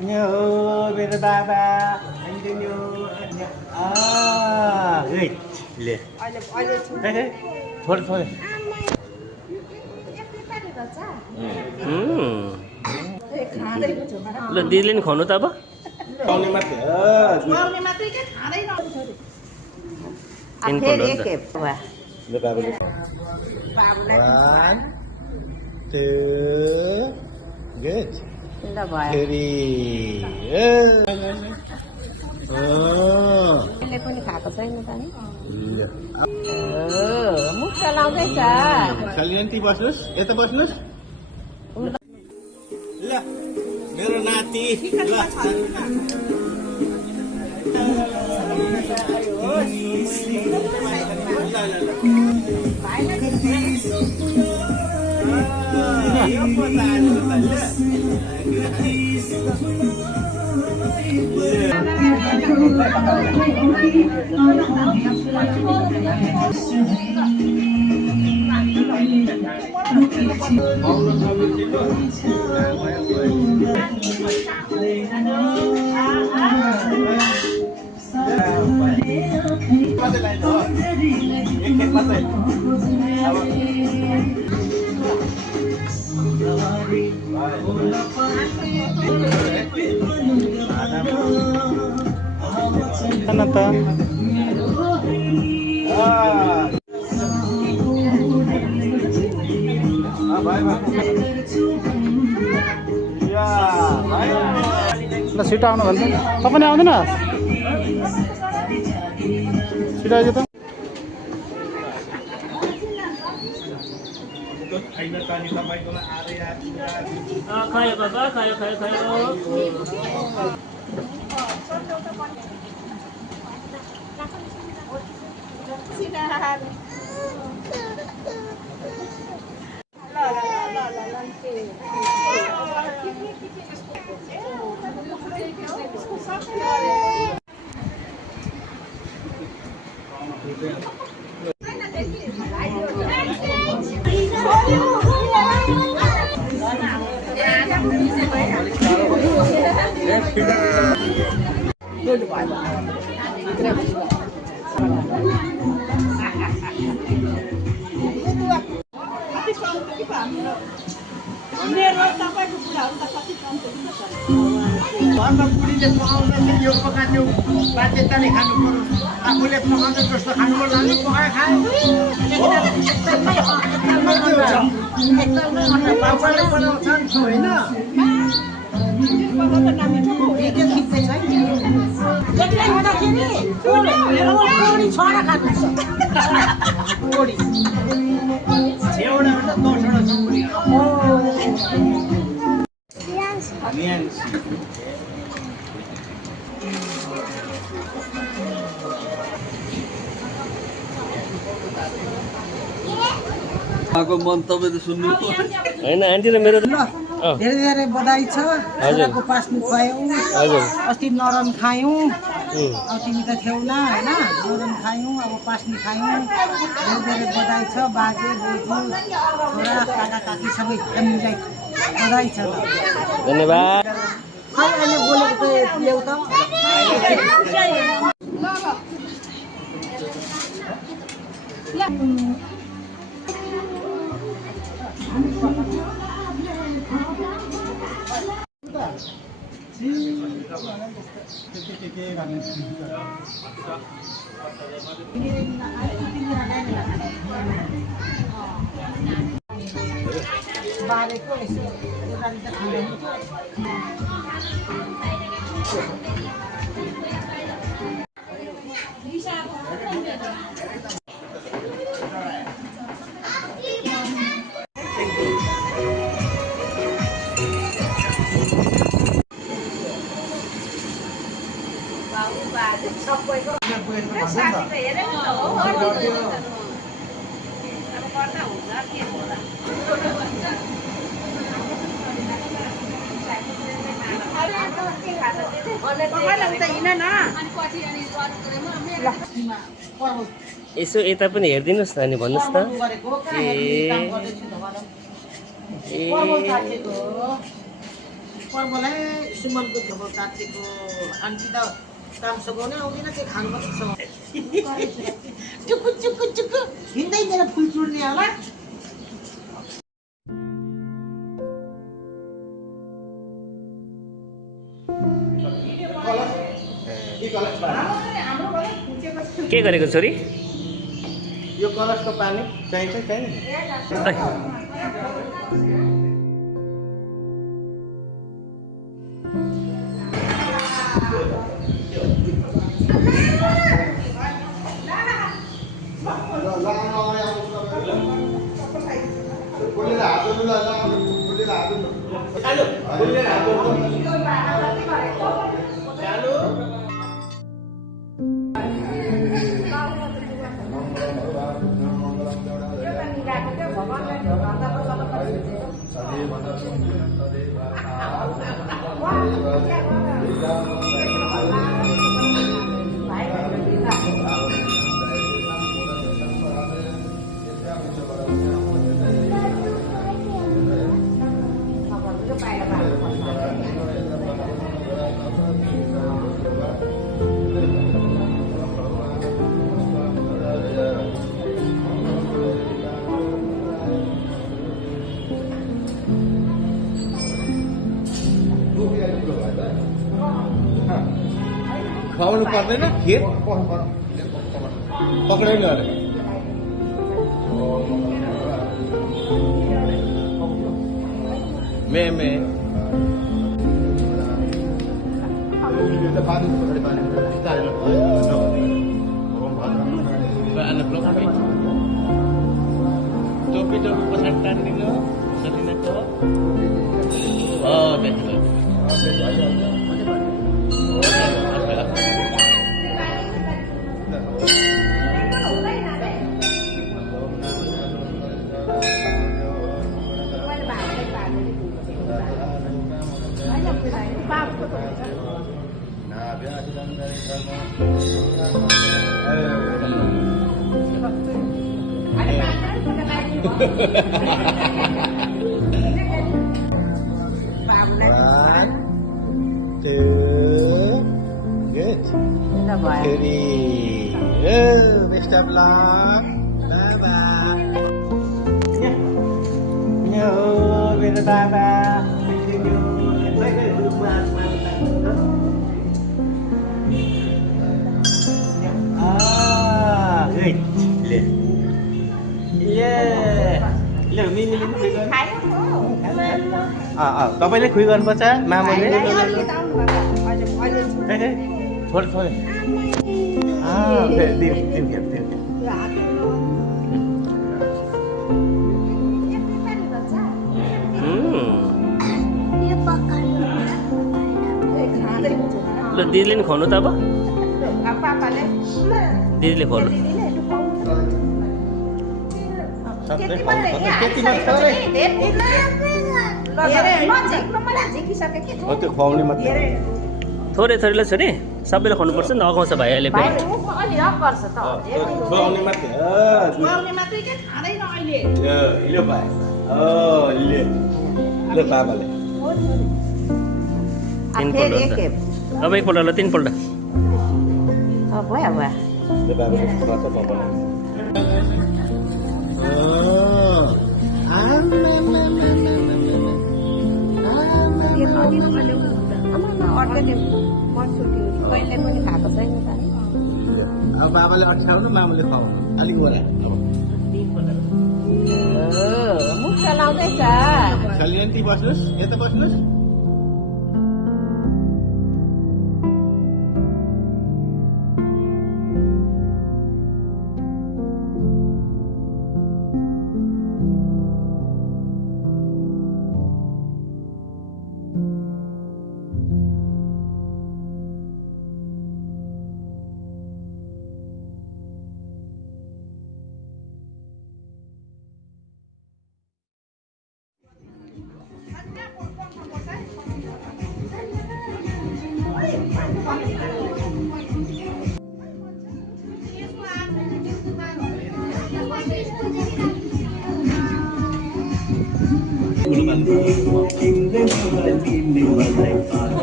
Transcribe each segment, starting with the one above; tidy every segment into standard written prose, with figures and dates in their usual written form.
Nhớ về ba anh đi nhớ ơi ले थोड़े थोड़े ल दिदीले नि खुवाउनु त अब खुवाउने मात्रै के खाँदैन ल बाबुले 1 2 good ल भयो 3 यसले पनि खाएको छैन त नि मुख चलाउँदैछ सलियन्ती बस्नुस् यता बस्नुस् ल मेरो नाति ल ल छिटो आउनु भन्छ तपाईँ आउँदैन छिटो आइज त खायो बाबा खायो खायो खायो बुढीले पकाउँदा यो पकायो बाध्यताले खानु पर्यो आफूले पकाउँदा जस्तो खानु पर्यो लानु पकाए खायो बाबुले बनाउँछन् होइन मन्तव्य त सुन्नु होइन आन्टी र मेरो धेरै धेरै बधाई छ छोराको पास्नु खुवायौँ अस्ति नरम खायौँ अब तिमी त थियौन होइन नरम खायौँ अब पास्नु खायौँ धेरै धेरै बधाई छ बाजे बोजू छोरा काका काकी सबै फ्यामिलीलाई बधाई छ धन्यवाद खै अहिले बोलेको त ल्याउ त पारेको यसो योपालि त खाँदैन यसो यता पनि हेरिदिनुहोस् न अनि भन्नुहोस् त पर्वलाई सुमनको झोको काटेको आन्टी त काम सघाउनै आउँदैन त्यो खानु मात्रै सघाउँछ चुक्कु चुक्कु चुक्कु हिँड्दै मेरो फुल चुड्ने होला के गरेको छोरी यो कलशको पानी चाहिन्छ चाहिन्छ खुवाउनु पर्दैन खिर पक्राइनु अरे मे टोपी पछाडि टानिदिनु सलिनाको Good. Best of luck. Bye bye. Bye bye. तपाईँले खुइ गर्नुपर्छ मामाले थोरै थोरै ल दिदीले नि खुवाउनु त अब दिदीले खुवाउनु त्यो खुवाउने मात्रै थोरै थोरै ल छोरी सबैले खुवाउनुपर्छ नि अगाउँछ भाइ अहिले फेरि खुवाउने मात्रै बाबाले तिनपल्ट अब एकपल्ट ल तिनपल्ट अब बाबाले अठ्याउनु मामाले खुवाउनु अलिक वरा चलाउँदैछ सलियन्ती बस्नुहोस् यता बस्नुहोस्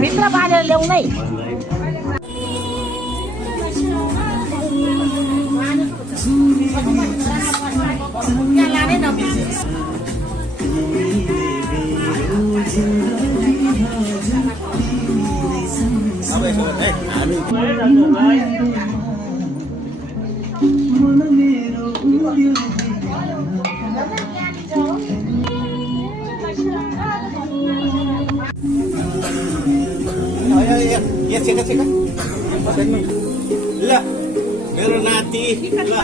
भित्र बालेर ल्याउनै ल मेरो नाति ल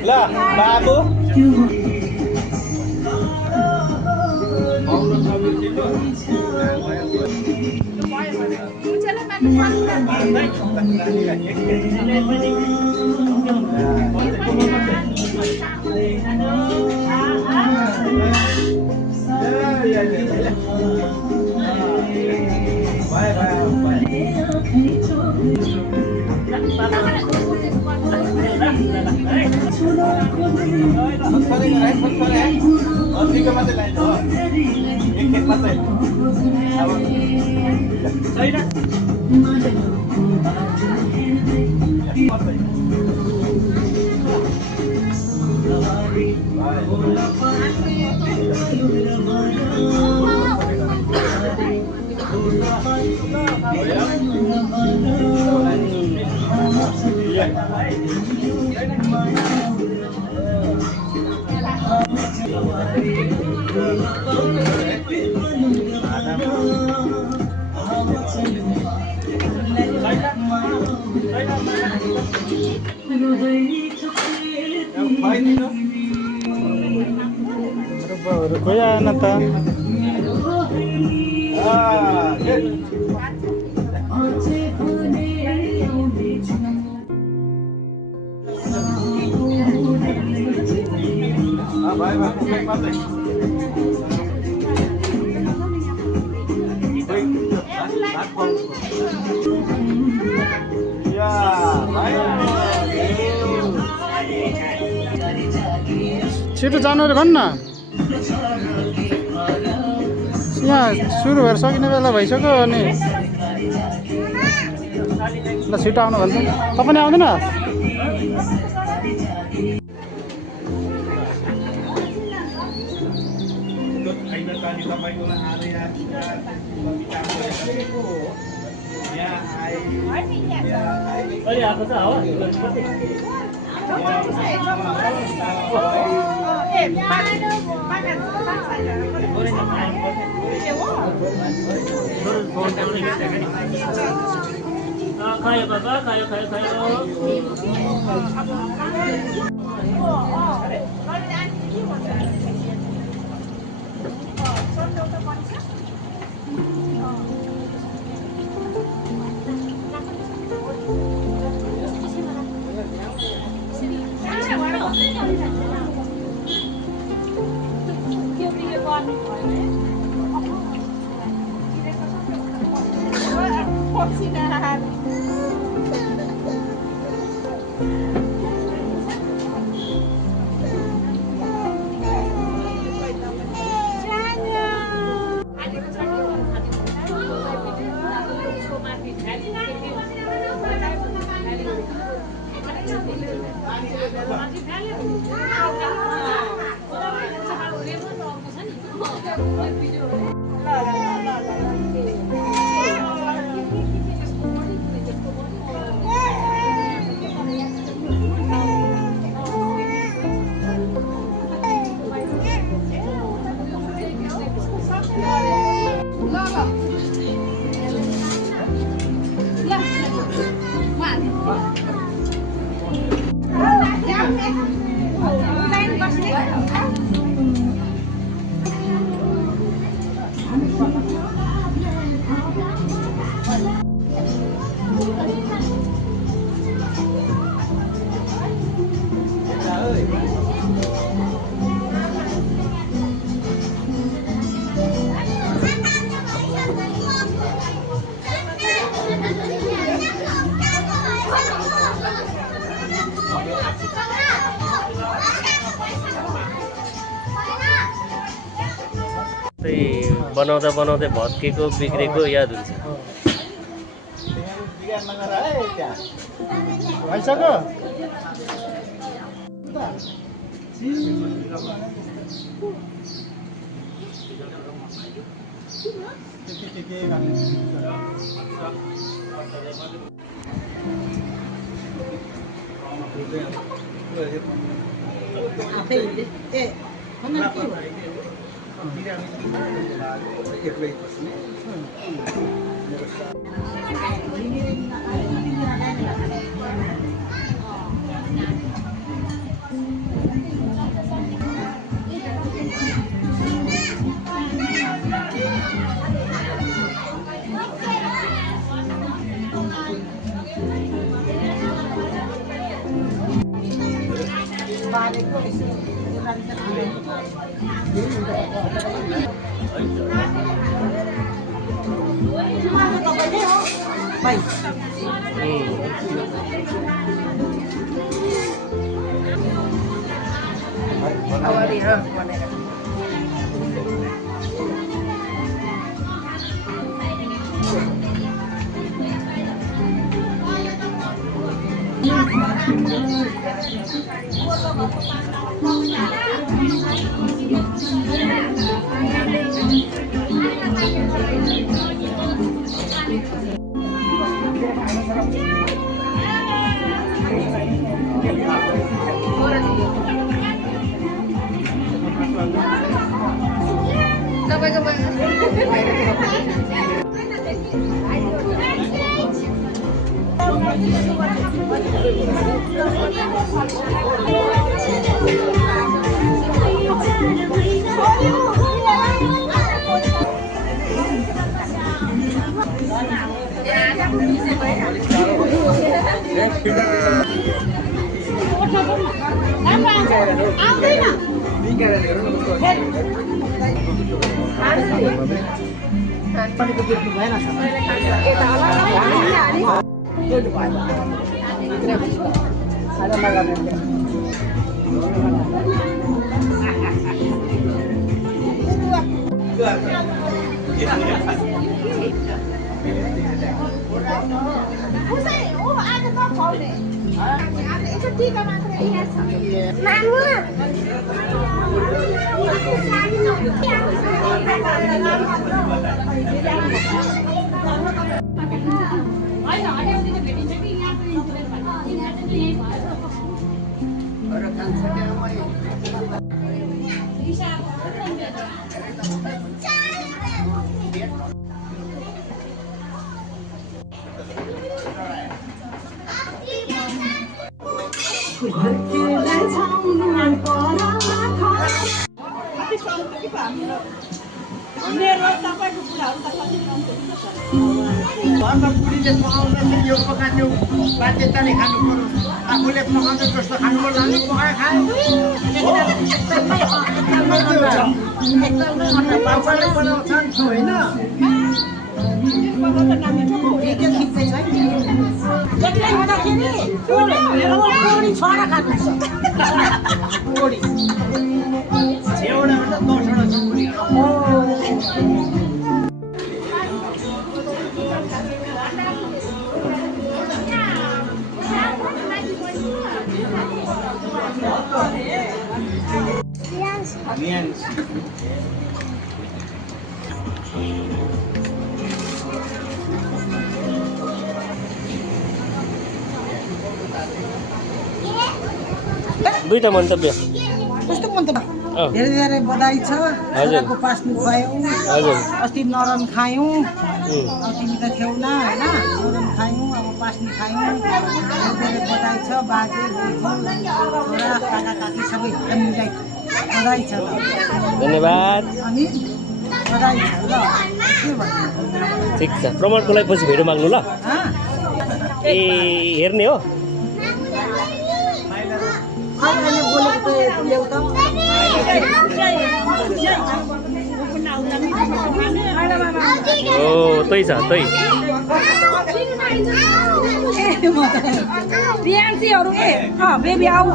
ल बाबु कोही आएन त छिटो जानु रे भन्न यहाँ सुरु भएर सकिने बेला भइसक्यो अनि ल छिटो आउनु भन्छ तपाईँ आउँदैन अहिले आएको छ हावा खायो बाबा खायो खायो खायो त्यही बनाउँदा बनाउँदै भत्केको बिग्रेको याद हुन्छ। भइसक्यो घरमा बुढीले पकाउँदा यो पकाउने बाध्यताले खानु पर्यो आफूले पकाउँदा जस्तो खानु पर्यो लानु पकाएर खायो बाबाले बनाउँछन् होइन एक्लै हुँदाखेरि पोडी छोरा खानुहुन्छ एउटा भन्दा 10 वटा छ बुढी दुईटा मन्तव्य कस्तो मन्तव्य धेरै धेरै बधाई छ छोराको पास्नु खुवायौ हजुर अस्ति नरन खायौँ अब तिमी त थियौना होइन नरन खायौँ अब पास्नु खायौँ धेरै धेरै बधाई छ बाजे बोजू छोरा काका काकी सबै फ्यामिलीलाई बधाई छ धन्यवाद अनि बधाई छ ल के भन्नु ठिक छ प्रमाणको लागि पछि भिडियो माग्नु ल ए हेर्ने हो अहिले बोलेको त ल्याउ त ओ त्यही छ त्यही रियान्सीहरू ए बेबी आऊ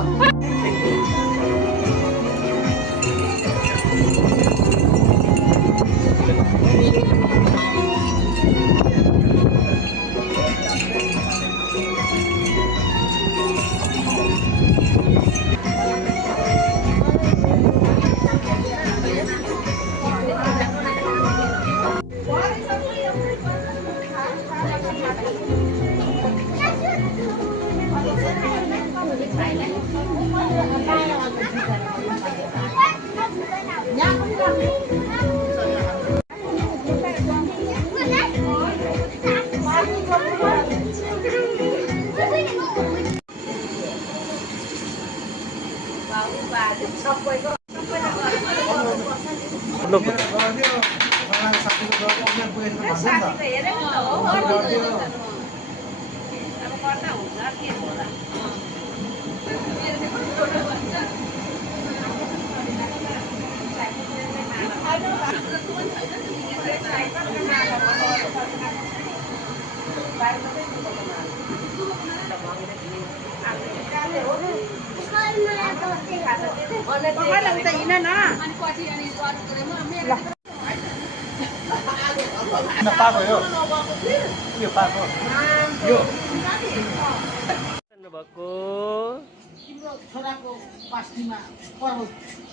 छोराको पास्नीमा पर्व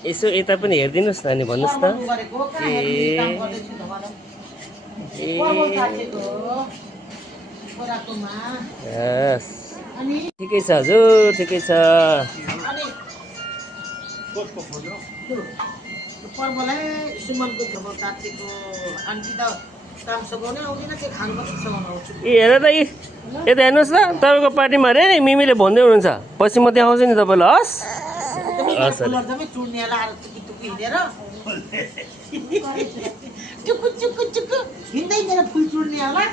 यसो यता पनि हेरिदिनुहोस् न अनि भन्नुहोस् त गरेको ए छोराकोमा यस अनि ठिकै छ हजुर ठिकै छ अनि पर्वलाई सुमनको खबर काटेको आन्टी त काम सघाउनै आउँदैन त्यो खानु मात्रै सघाउनु आउँछु ए हेर त यता हेर्नुहोस् न तपाईँको पार्टीमा अरे नि मिमीले भन्दै हुनुहुन्छ पछि म देखाउँछु नि तपाईँलाई हस् हस् एकदमै चुर्ने लाएर टुकी टुकी हिँडेर चुक्कु चुक्कु चुक्कु हिँड्दै मेरो फुल चुर्ने होला